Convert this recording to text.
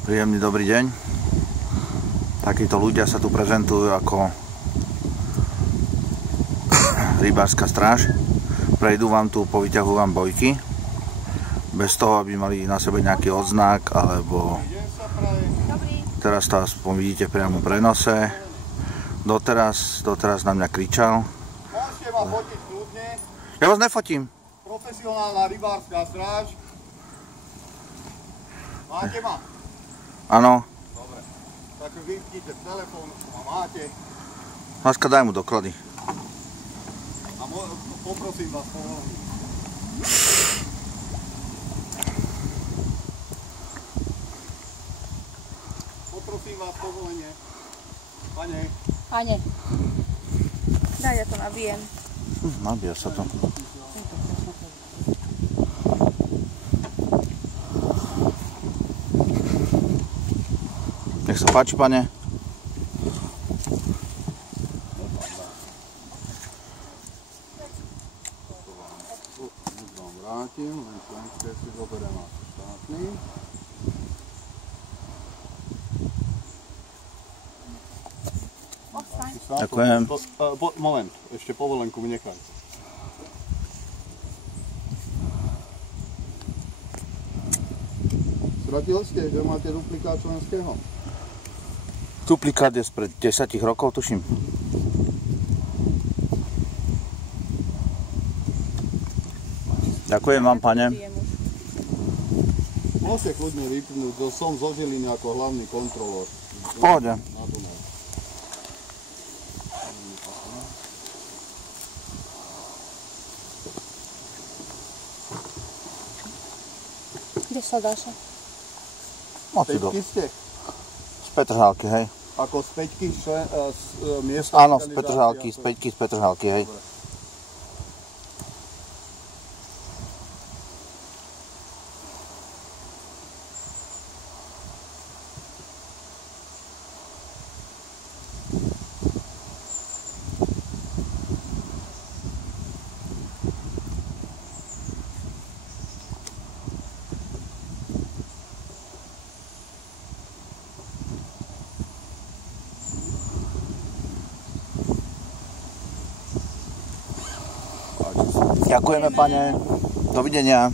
Príjemný dobrý deň. Takíto ľudia sa tu prezentujú ako rybárska stráž. Prejdú vám tu, povyťahujú vám bojky. Bez toho, aby mali na sebe nejaký odznak, alebo... Teraz to aspoň vidíte priamo v prenose. Doteraz na mňa kričal. Môžete ma fotiť kľudne. Ja vás nefotím. Profesionálna rybárska stráž. Máte ma? Áno. Dobre. Tak vypnite telefón, a máte. Láska, daj mu doklady. A poprosím vás povolenie. Poprosím vás povolenie. Pane. Pane. Daj, ja to nabijem. Nabíja sa to. Nech sa páči, pane. Už vám vrátim, len členské si zoberiem ako štátny. Ďakujem. Moment, ešte povolenku mi nechajte. Stratili ste, že máte duplikát členského? Duplikát je spred 10 rokov, tuším. Ďakujem vám, pane. Môžete kľudne vypnúť, som zo Žiliny ako hlavný kontrolór. V pohode. Na Dunaj. Kde sa dáša? Odtiaľ. Peťky ste? Z Petržalky, hej. Ako z Peťky miesta? Áno, z Petržalky, z Peťky, z Petržalky, hej. Dobre. Ďakujeme, pane. Dovidenia.